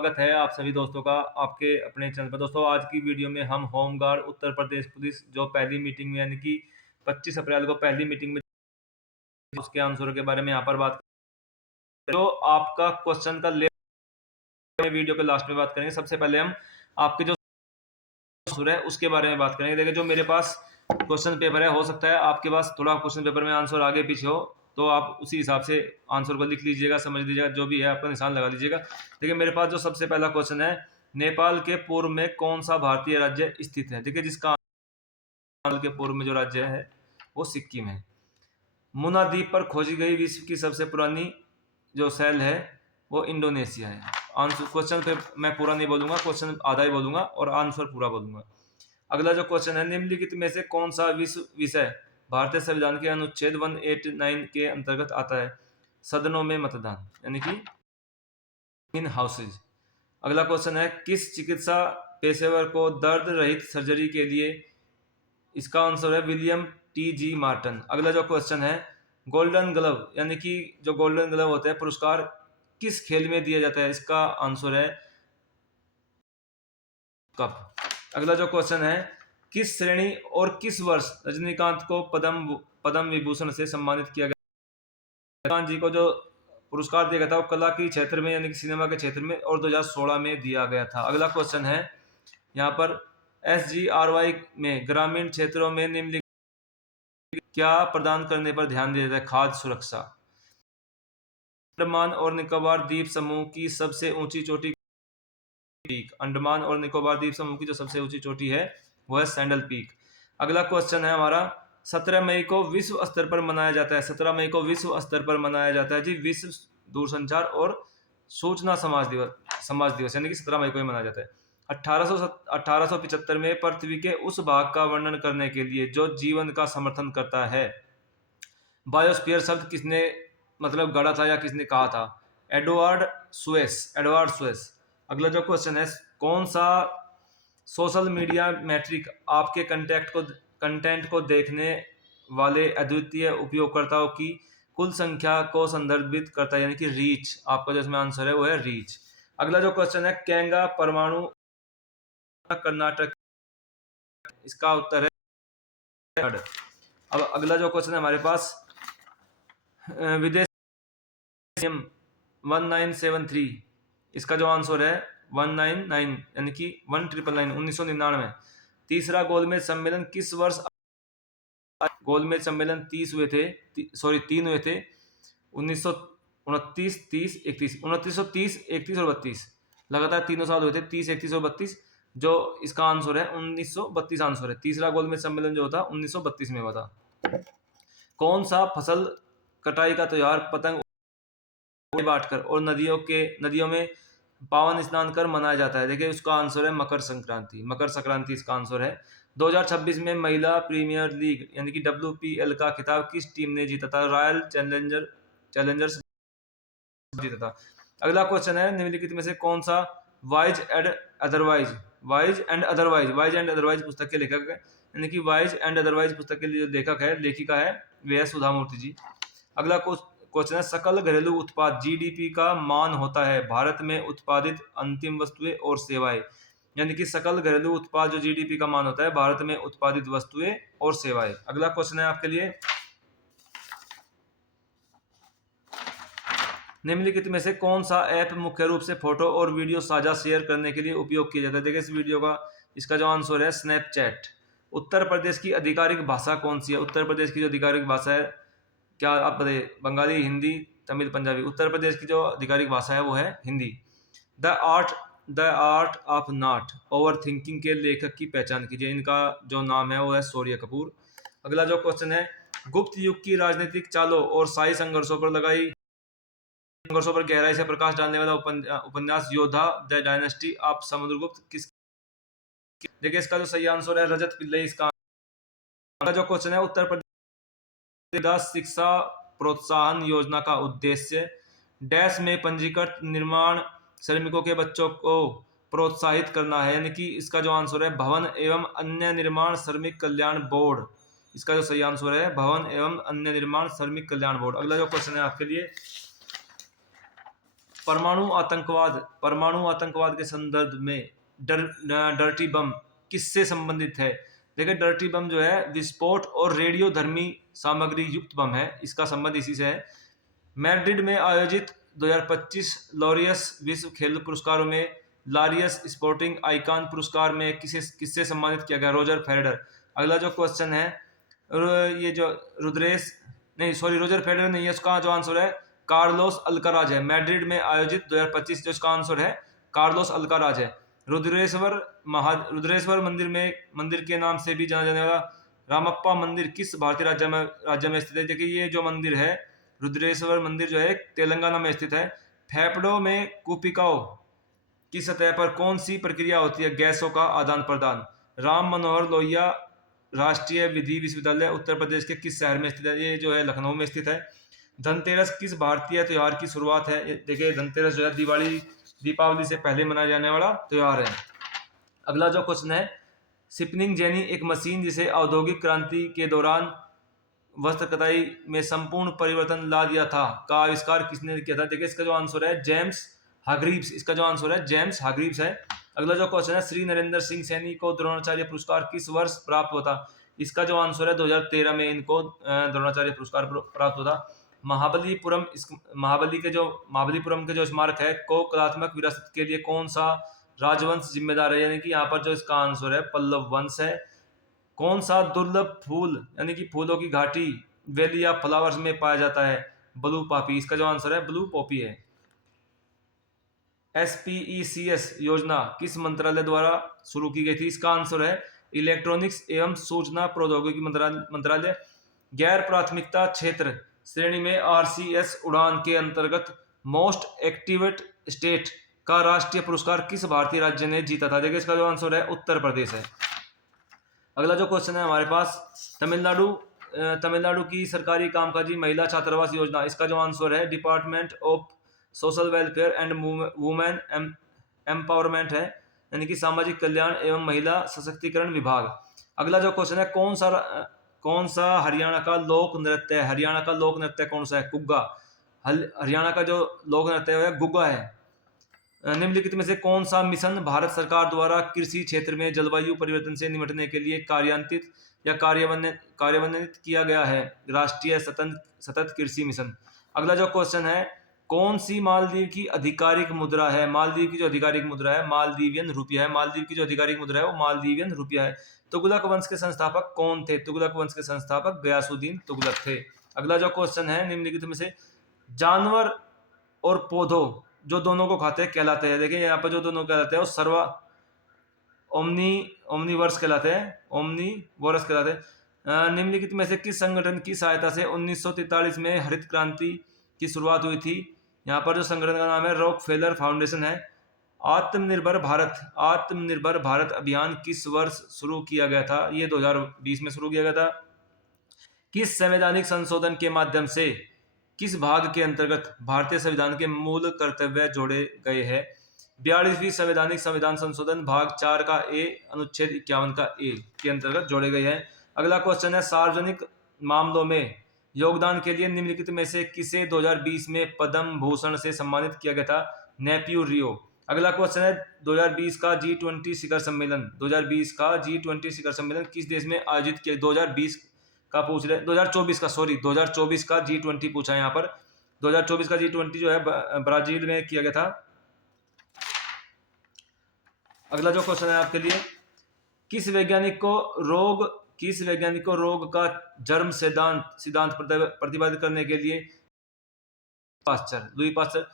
स्वागत है आप सभी दोस्तों का आपके अपने चैनल पर। दोस्तों आज की वीडियो में हम होमगार्ड उत्तर प्रदेश पुलिस जो पहली मीटिंग में यानी कि 25 अप्रैल को पहली मीटिंग में उसके आंसरों के बारे में यहाँ पर बात करें। तो आपका क्वेश्चन का वीडियो के लास्ट में बात करेंगे। सबसे पहले हम आपके जो आंसर है उसके बारे में बात करेंगे। देखिए जो मेरे पास क्वेश्चन पेपर है, हो सकता है आपके पास थोड़ा क्वेश्चन पेपर में आंसर आगे पीछे हो, तो आप उसी हिसाब से आंसर को लिख लीजिएगा, समझ लीजिएगा, जो भी है आपका निशान लगा लीजिएगा। देखिए मेरे पास जो सबसे पहला क्वेश्चन है, नेपाल के पूर्व में कौन सा भारतीय राज्य स्थित है? देखिए जिसका नेपाल के पूर्व में जो राज्य है वो सिक्किम है। मुना द्वीप पर खोजी गई विश्व की सबसे पुरानी जो सेल है वो इंडोनेशिया है। आंसर क्वेश्चन पे मैं पूरा नहीं बोलूंगा, क्वेश्चन आधा ही बोलूंगा और आंसर पूरा बोलूंगा। अगला जो क्वेश्चन है, निम्नलिखित में से कौन सा विषय भारतीय संविधान के अनुच्छेद 189 के अंतर्गत आता है? सदनों में मतदान यानी कि इन हाउसेज। अगला क्वेश्चन है, किस चिकित्सा पेशेवर को दर्द रहित सर्जरी के लिए? इसका आंसर है विलियम टी.जी. मार्टन। अगला जो क्वेश्चन है, गोल्डन ग्लव यानी कि जो गोल्डन ग्लव होता है पुरस्कार किस खेल में दिया जाता है? इसका आंसर है कप। अगला जो क्वेश्चन है, किस श्रेणी और किस वर्ष रजनीकांत को पद्म विभूषण से सम्मानित किया गया? रजनीकांत जी को जो पुरस्कार दिया गया था वो कला के क्षेत्र में यानी कि सिनेमा के क्षेत्र में और 2016 में दिया गया था। अगला क्वेश्चन है यहाँ पर, SGRY में ग्रामीण क्षेत्रों में निम्नलिखित क्या प्रदान करने पर ध्यान दिया जाता है? खाद्य सुरक्षा। अंडमान और निकोबार द्वीप समूह की सबसे ऊंची चोटी पीक। अंडमान और निकोबार द्वीप समूह की जो सबसे ऊंची चोटी है वो है सैंडल पीक। अगला क्वेश्चन है हमारा, 17 मई को विश्व स्तर पर मनाया जाता है। 17 मई को विश्व स्तर पर मनाया जाता है जी विश्व दूरसंचार और सूचना समाज दिवस यानी कि 17 मई को ही मनाया जाता है। 1875 में पृथ्वी के उस भाग का वर्णन करने के लिए जो जीवन का समर्थन करता है, बायोस्फीयर शब्द किसने मतलब गढ़ा था या किसने कहा था? Edward Suez. अगला जो क्वेश्चन है, कौन सा सोशल मीडिया मैट्रिक आपके कंटेंट को देखने वाले अद्वितीय उपयोगकर्ताओं की कुल संख्या को संदर्भित करता है यानी कि रीच। आपका जो इसमें आंसर है वो है रीच। अगला जो क्वेश्चन है, केंगा परमाणु कर्नाटक, इसका उत्तर है। अब अगला जो क्वेश्चन है हमारे पास, विदेश 1973, इसका जो आंसर है 199 यानी कि 1999। तीसरा गोलमेज सम्मेलन किस वर्ष? गोलमेज सम्मेलन 30 हुए थे, 3 हुए थे, 1929, 30, 31, 1930, 31 और 32, लगातार तीनों साल हुए थे, 30, 31 और 32। जो इसका आंसर है 1932 आंसर है। तीसरा गोलमेज सम्मेलन जो था 1932 में हुआ था। कौन सा फसल कटाई का त्योहार पतंग बांटकर और नदियों में पावन स्नान कर मनाया जाता है? देखिए उसका आंसर है मकर संक्रांति। मकर संक्रांति इसका आंसर है। 2026 में महिला प्रीमियर लीग यानी कि WPL का खिताब किस टीम ने जीता था? रॉयल चैलेंजर्स जीता था। अगला क्वेश्चन है, निम्नलिखित में से कौन सा वाइज एंड अदरवाइज पुस्तक के लेखक है? यानी कि वाइज एंड अदरवाइज पुस्तक के लिए लेखक है, लेखिका है, वे है सुधा मूर्ति जी। अगला क्वेश्चन है, सकल घरेलू उत्पाद GDP का मान होता है भारत में उत्पादित अंतिम वस्तुएं और सेवाएं। यानी कि सकल घरेलू उत्पाद जो GDP का मान होता है भारत में उत्पादित वस्तुएं और सेवाएं। अगला क्वेश्चन है आपके लिए, निम्नलिखित में से कौन सा ऐप मुख्य रूप से फोटो और वीडियो साझा शेयर करने के लिए उपयोग किया जाता है? देखिए इस वीडियो का इसका जो आंसर है स्नैपचैट। उत्तर प्रदेश की आधिकारिक भाषा कौन सी है? उत्तर प्रदेश की जो आधिकारिक भाषा है, क्या आप बताइए? बंगाली, हिंदी, तमिल, पंजाबी। उत्तर प्रदेश की जो आधिकारिक भाषा है वो है Hindi. The art of not over thinking के लेखक की पहचान कीजिए। इनका जो नाम है वो है सूर्य कपूर। अगला जो क्वेश्चन है, गुप्त युग की राजनीतिक चालों और शाही संघर्षों पर गहराई से प्रकाश डालने वाला उपन्यास योद्धा द डायनेस्टी ऑफ समुद्रगुप्त किस? देखिए इसका जो सही आंसर है रजत पिल्लई इसका। जो क्वेश्चन है, उत्तर प्रदेश शिक्षा प्रोत्साहन योजना का उद्देश्य डैश में पंजीकृत निर्माण श्रमिकों के बच्चों को प्रोत्साहित करना है। यानी कि इसका जो आंसर है भवन एवं अन्य निर्माण श्रमिक कल्याण बोर्ड। इसका जो सही आंसर है भवन एवं अन्य निर्माण श्रमिक कल्याण बोर्ड। अगला जो क्वेश्चन है आपके लिए, परमाणु आतंकवाद के संदर्भ में डर्टी बम किससे संबंधित है? देखिए, डर्टी बम जो है विस्फोट और रेडियोधर्मी सामग्री युक्त बम है, इसका संबंध इसी से है। मैड्रिड में आयोजित 2025 लॉरियस विश्व खेल पुरस्कारों में लारियस स्पोर्टिंग आइकॉन पुरस्कार में किससे सम्मानित किया गया? Roger Federer. अगला जो क्वेश्चन है, ये जो रोजर फेडरर नहीं है, उसका जो आंसर है कार्लोस अल्काराज है। मैड्रिड में आयोजित 2025 जो इसका आंसर है कार्लोस अल्काराज है। रुद्रेश्वर मंदिर के नाम से भी जाना जाने वाला रामप्पा मंदिर किस भारतीय राज्य में स्थित है? देखिए, ये जो मंदिर है रुद्रेश्वर मंदिर जो है तेलंगाना में स्थित है। फेफड़ों में कुपिकाओ की सतह पर कौन सी प्रक्रिया होती है? गैसों का आदान प्रदान। राम मनोहर लोहिया राष्ट्रीय विधि विश्वविद्यालय उत्तर प्रदेश के किस शहर में स्थित है? ये जो है लखनऊ में स्थित है। धनतेरस किस भारतीय त्योहार की शुरुआत है? देखिए, धनतेरस जो है दीपावली से पहले मनाया जाने वाला त्योहार है। अगला जो क्वेश्चन है, स्पिनिंग जेनी एक मशीन जिसे औद्योगिक क्रांति के दौरान वस्त्र कताई में संपूर्ण परिवर्तन ला दिया था का आविष्कार किसने किया था? देखिए, इसका जो आंसर है जेम्स हार्ग्रीव्स। इसका जो आंसर है जेम्स हार्ग्रीव्स है। अगला जो क्वेश्चन है, श्री नरेंद्र सिंह सैनी को द्रोणाचार्य पुरस्कार किस वर्ष प्राप्त हुआ था? इसका जो आंसर है 2013 में इनको द्रोणाचार्य पुरस्कार प्राप्त हुआ था। महाबलीपुरम के जो स्मारक है को कलात्मक विरासत के लिए कौन सा राजवंश जिम्मेदार है? यानी कि यहाँ पर जो इसका आंसर है पल्लव वंश है। कौन सा दुर्लभ फूल यानी कि फूलों की घाटी वैली या फ्लावर्स में पाया जाता है? Blue Poppy. इसका जो आंसर है ब्लू पॉपी है। SPECS योजना किस मंत्रालय द्वारा शुरू की गई थी? इसका आंसर है इलेक्ट्रॉनिक्स एवं सूचना प्रौद्योगिकी मंत्रालय। गैर प्राथमिकता क्षेत्र श्रेणी में RCS उड़ान के अंतर्गत मोस्ट एक्टिवेट स्टेट का राष्ट्रीय पुरस्कार किस भारतीय राज्य ने जीता था? देखिए, इसका जो आंसर है उत्तर प्रदेश है। अगला जो क्वेश्चन है हमारे पास, तमिलनाडु की सरकारी कामकाजी महिला छात्रावास योजना। इसका जो आंसर है department of social welfare and women empowerment है, यानी कि सामाजिक कल्याण एवं महिला सशक्तिकरण विभाग। अगला जो क्वेश्चन है, कौन सा हरियाणा का लोक नृत्य है? हरियाणा का लोक नृत्य कौन सा है? गुग्गा। हरियाणा का जो लोक नृत्य है गुग्गा है। निम्नलिखित में से कौन सा मिशन भारत सरकार द्वारा कृषि क्षेत्र में जलवायु परिवर्तन से निपटने के लिए कार्यान्वित या कार्यान्वित किया गया है? राष्ट्रीय सतत कृषि मिशन। अगला जो क्वेश्चन है, कौन सी मालदीव की आधिकारिक मुद्रा है? मालदीव की जो आधिकारिक मुद्रा है मालदीवियन रुपया है। मालदीव की जो आधिकारिक मुद्रा है वो मालदीवियन रुपया है। तुगलक वंश के संस्थापक कौन थे? तुगलक वंश के संस्थापक गयासुद्दीन तुगलक थे। अगला जो क्वेश्चन है, निम्नलिखित में से जानवर और पौधों जो दोनों को खाते हैं कहलाते हैं? देखिए, यहाँ पर जो दोनों कहलाते हैं वो ओमनीवर्स कहलाते हैं, ओमनीवोरस कहलाते हैं। निम्नलिखित में से किस संगठन की सहायता से 1943 में हरित क्रांति की शुरुआत हुई थी? यहाँ पर जो संगठन का नाम है रॉकफेलर फाउंडेशन है। आत्मनिर्भर भारत अभियान किस वर्ष शुरू किया गया था? ये 2020 में शुरू किया गया था। किस संवैधानिक संशोधन के माध्यम से किस भाग के अंतर्गत भारतीय संविधान के मूल कर्तव्य जोड़े गए हैं? 42वीं संविधान संशोधन भाग 4 का ए अनुच्छेद 51 का ए के अंतर्गत जोड़े गए हैं। अगला क्वेश्चन है, सार्वजनिक मामलों में योगदान के लिए निम्नलिखित में से किसे 2020 में पद्म भूषण से सम्मानित किया गया था? नेफ्यू रियो। अगला क्वेश्चन है, 2020 का G20 शिखर सम्मेलन किस देश में आयोजित किया? 2020 का पूछ रहे, 2024 का G20 पूछा है यहाँ पर। 2024 का G20 जो है ब्राजील में किया गया था। अगला जो क्वेश्चन है आपके लिए, किस वैज्ञानिक को रोग का जन्म सिद्धांत प्रतिपादित करने के लिए लुई पास्चर।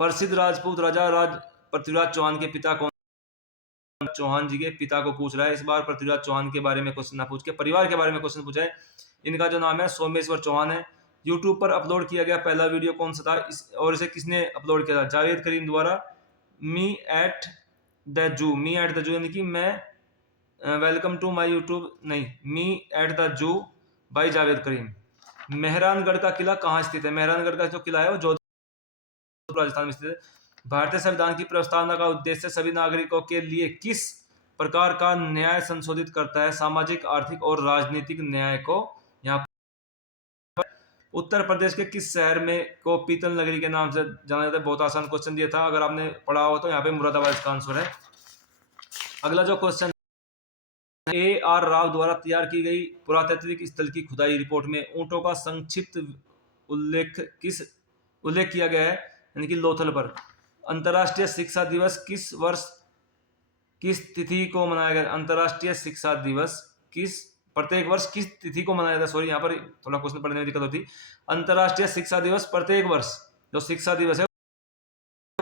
प्रसिद्ध राजपूत राजा पृथ्वीराज चौहान के पिता कौन? चौहान जी के पिता को पूछ रहा है इस बार। पृथ्वीराज चौहान के बारे में क्वेश्चन ना पूछ के परिवार के बारे में क्वेश्चन पूछा है। इनका जो नाम है सोमेश्वर चौहान है। यूट्यूब पर अपलोड किया गया पहला वीडियो कौन सा था और इसे किसने अपलोड किया था? जावेद करीम द्वारा। मी एट द जू यानी कि मैं वेलकम टू माई यूट्यूब नहीं, me at the zoo by Javed Karim. Mehrangarh का किला कहाँ स्थित है? मेहरानगढ़ का जो किला है वो जोधपुर राजस्थान में स्थित है। भारतीय संविधान की प्रस्तावना का उद्देश्य सभी नागरिकों के लिए किस प्रकार का न्याय संशोधित करता है? सामाजिक, आर्थिक और राजनीतिक न्याय को यहाँ पर उत्तर प्रदेश के किस शहर में को पीतल नगरी के नाम से जाना जाता है? बहुत आसान क्वेश्चन दिया था, अगर आपने पढ़ा हो तो यहाँ पे मुरादाबाद इसका आंसर है। अगला जो क्वेश्चन, AR राव द्वारा तैयार की गई पुरातात्विक स्थल की खुदाई रिपोर्ट में ऊंटों का संक्षिप्त उल्लेख किया गया है, यानी कि लोथल पर। अंतर्राष्ट्रीय शिक्षा दिवस किस वर्ष किस तिथि को मनाया गया? अंतर्राष्ट्रीय शिक्षा दिवस प्रत्येक वर्ष किस तिथि को मनाया जाता है? सॉरी, यहाँ पर थोड़ा क्वेश्चन पढ़ने में दिक्कत होती। अंतर्राष्ट्रीय शिक्षा दिवस प्रत्येक वर्ष जो शिक्षा दिवस है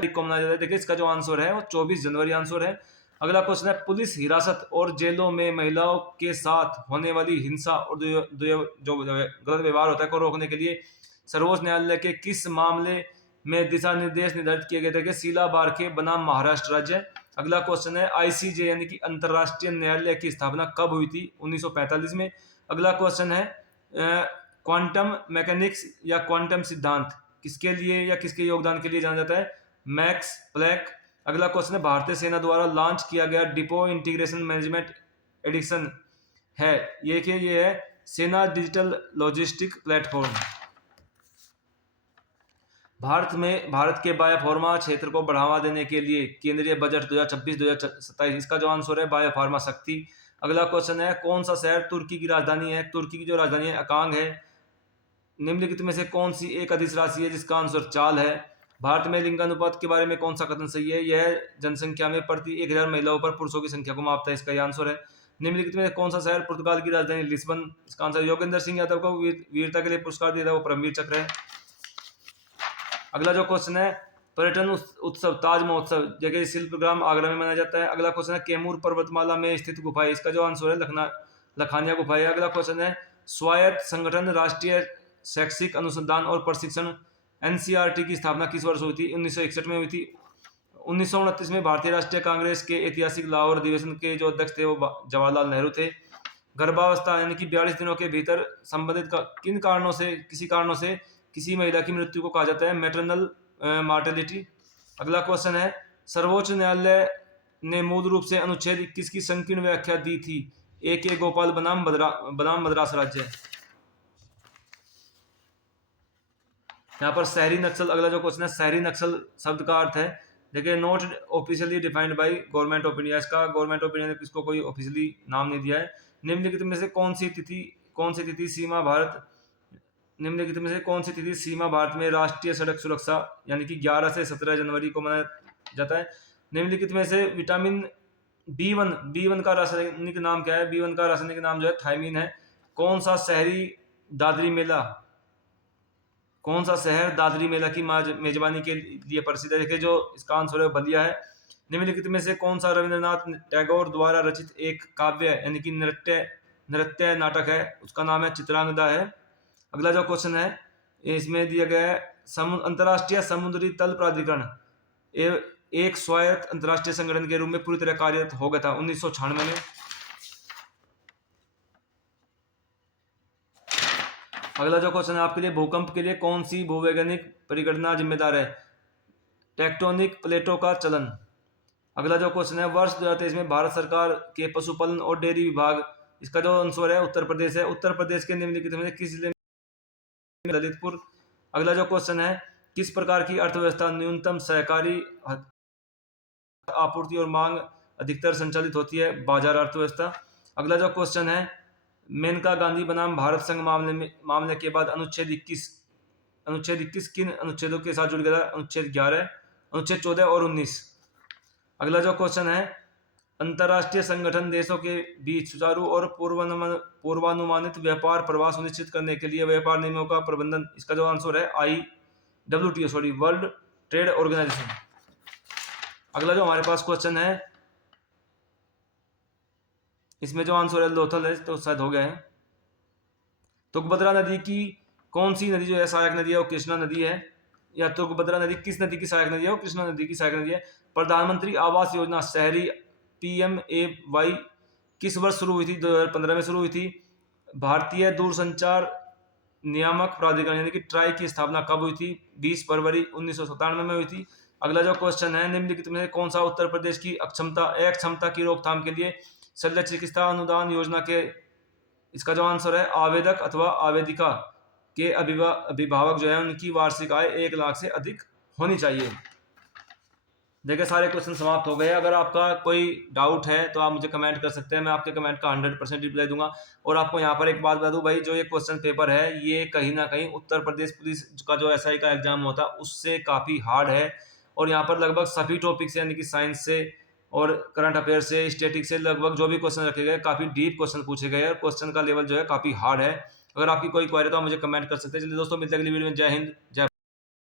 को मनाया जाता है। देखिए इसका जो आंसर है वो 24 जनवरी आंसर है। अगला क्वेश्चन है, पुलिस हिरासत और जेलों में महिलाओं के साथ होने वाली हिंसा और जो गलत व्यवहार होता है को रोकने के लिए सर्वोच्च न्यायालय के किस मामले में दिशा निर्देश निर्धारित किए गए थे? कि सीला बारके बनाम महाराष्ट्र राज्य। अगला क्वेश्चन है, ICJ यानी कि अंतरराष्ट्रीय न्यायालय की स्थापना कब हुई थी? 1945 में। अगला क्वेश्चन है, क्वांटम मैकेनिक्स या क्वांटम सिद्धांत किसके लिए या किसके योगदान के लिए जाना जाता है? Max Planck. अगला क्वेश्चन है, भारतीय सेना द्वारा लॉन्च किया गया डिपो इंटीग्रेशन मैनेजमेंट एडिक्शन है ये है सेना डिजिटल लॉजिस्टिक प्लेटफॉर्म। भारत के बायोफार्मा क्षेत्र को बढ़ावा देने के लिए केंद्रीय बजट 2026-2027 इसका जो आंसर है बायोफार्मा शक्ति। अगला क्वेश्चन है, कौन सा शहर तुर्की की राजधानी है? तुर्की की जो राजधानी है अकांग है। निम्नलिखित में से कौन सी एक अदिश राशि है जिसका आंसर चाल है? भारत में लिंगानुपात के बारे में कौन सा कथन सही है? यह जनसंख्या में प्रति 1000 महिलाओं पर पुरुषों की संख्या को मापता है, इसका यह आंसर है। निम्नलिखित में कौन सा शहर पुर्तगाल की राजधानी लिस्बन? इसका आंसर योगेंद्र सिंह यादव को वीरता के लिए पुरस्कार दिया था, वो परमवीर चक्र है। अगला जो क्वेश्चन है, पर्यटन उत्सव ताज महोत्सव जगह शिल्पग्राम आगरा में मनाया जाता है। अगला क्वेश्चन है, कैमूर पर्वतमाला में स्थित गुफा है, इसका जो आंसर है लखानिया गुफा है। अगला क्वेश्चन है, स्वायत्त संगठन राष्ट्रीय शैक्षिक अनुसंधान और प्रशिक्षण NCERT की स्थापना किस वर्ष हुई थी? 1961 में हुई थी। 1929 में भारतीय राष्ट्रीय कांग्रेस के ऐतिहासिक लाहौर अधिवेशन के जो अध्यक्ष थे वो जवाहरलाल नेहरू थे। गर्भावस्था यानी कि 42 दिनों के भीतर संबंधित किसी कारणों से किसी महिला की मृत्यु को कहा जाता है मैटरनल मॉर्टेलिटी। अगला क्वेश्चन है, सर्वोच्च न्यायालय ने मूल रूप से अनुच्छेद 21 की संकीर्ण व्याख्या दी थी? AK गोपाल बनाम मद्रास राज्य। यहाँ पर शहरी नक्सल, अगला जो क्वेश्चन है, शहरी नक्सल शब्द का अर्थ है, देखिए not officially defined by government of India, इसका गवर्नमेंट ऑफ इंडिया ने किसको कोई ऑफिशियली नाम नहीं दिया है। निम्नलिखित में से कौन सी तिथि सीमा भारत में राष्ट्रीय सड़क सुरक्षा यानी कि 11 से 17 जनवरी को मनाया जाता है? निम्नलिखित में से विटामिन B1 का रासायनिक नाम क्या है? B1 का रासायनिक नाम जो है थायमीन है। कौन सा शहर दादरी मेला की मेजबानी के लिए प्रसिद्ध है? देखिए जो इसका आंसर है बलिया है। निम्नलिखित में से कौन सा रविंद्रनाथ टैगोर द्वारा रचित एक काव्य यानी कि नृत्य नाटक है? उसका नाम है चित्रांगदा है। अगला जो क्वेश्चन है इसमें दिया गया है, अंतरराष्ट्रीय समुद्री तल प्राधिकरण एक स्वायत्त अंतरराष्ट्रीय संगठन के रूप में पूरी तरह कार्यरत हो गया था 1996 में। अगला जो क्वेश्चन है आपके लिए, भूकंप के लिए कौन सी भूवैज्ञानिक परिघटना जिम्मेदार है? टेक्टोनिक प्लेटों का चलन। अगला जो क्वेश्चन है, वर्ष 2023 में भारत सरकार के पशुपालन और डेयरी विभाग इसका जो आंसर है उत्तर प्रदेश है। उत्तर प्रदेश के निम्नलिखित में किस जिले में? ललितपुर। अगला जो क्वेश्चन है, किस प्रकार की अर्थव्यवस्था न्यूनतम सहकारी आपूर्ति और मांग अधिकतर संचालित होती है? बाजार अर्थव्यवस्था। अगला जो क्वेश्चन है, मेनका गांधी बनाम भारत संघ मामले के बाद अनुच्छेद 21 किन अनुच्छेदों के साथ जुड़ गया था? अनुच्छेद 11, अनुच्छेद 14 और 19। अगला जो क्वेश्चन है, अंतरराष्ट्रीय संगठन देशों के बीच सुचारू और पूर्वानुमानित व्यापार प्रवाह सुनिश्चित करने के लिए व्यापार नियमों का प्रबंधन, इसका जो आंसर है WTO वर्ल्ड ट्रेड ऑर्गेनाइजेशन। अगला जो हमारे पास क्वेश्चन है इसमें जो आंसर है लोथल है, तो शायद हो गया है। तुंगभद्रा नदी की कौन सी नदी जो है सहायक नदी है? वो कृष्णा नदी है। या तुंगभद्रा नदी किस नदी की सहायक नदी है? वो कृष्णा नदी की सहायक नदी है। प्रधानमंत्री आवास योजना शहरी PMAY किस वर्ष शुरू हुई थी? 2015 में शुरू हुई थी। भारतीय दूरसंचार नियामक प्राधिकरण यानी कि ट्राई की स्थापना कब हुई थी? 20 फरवरी 1997 में हुई थी। अगला जो क्वेश्चन है, निम्नलिखित में कौन सा उत्तर प्रदेश की अक्षमता की रोकथाम के लिए शल्य चिकित्सा अनुदान योजना के, इसका जो आंसर है आवेदक अथवा आवेदिका के अभिभावक जो है उनकी वार्षिक आय 1 लाख से अधिक होनी चाहिए। देखिए सारे क्वेश्चन समाप्त हो गए। अगर आपका कोई डाउट है तो आप मुझे कमेंट कर सकते हैं, मैं आपके कमेंट का 100% रिप्लाई दूंगा। और आपको यहाँ पर एक बात बता दूं भाई, जो ये क्वेश्चन पेपर है ये कहीं ना कहीं उत्तर प्रदेश पुलिस का जो एसआई का एग्जाम होता है उससे काफ़ी हार्ड है। और यहाँ पर लगभग सभी टॉपिक से यानी कि साइंस से और करंट अफेयर से, स्टेटिक से, लगभग जो भी क्वेश्चन रखे गए काफ़ी डीप क्वेश्चन पूछे गए हैं। क्वेश्चन का लेवल जो है काफ़ी हार्ड है। अगर आपकी कोई क्वेरी तो आप मुझे कमेंट कर सकते हैं। चलिए दोस्तों, मिलते हैं अगली वीडियो में। जय हिंद, जय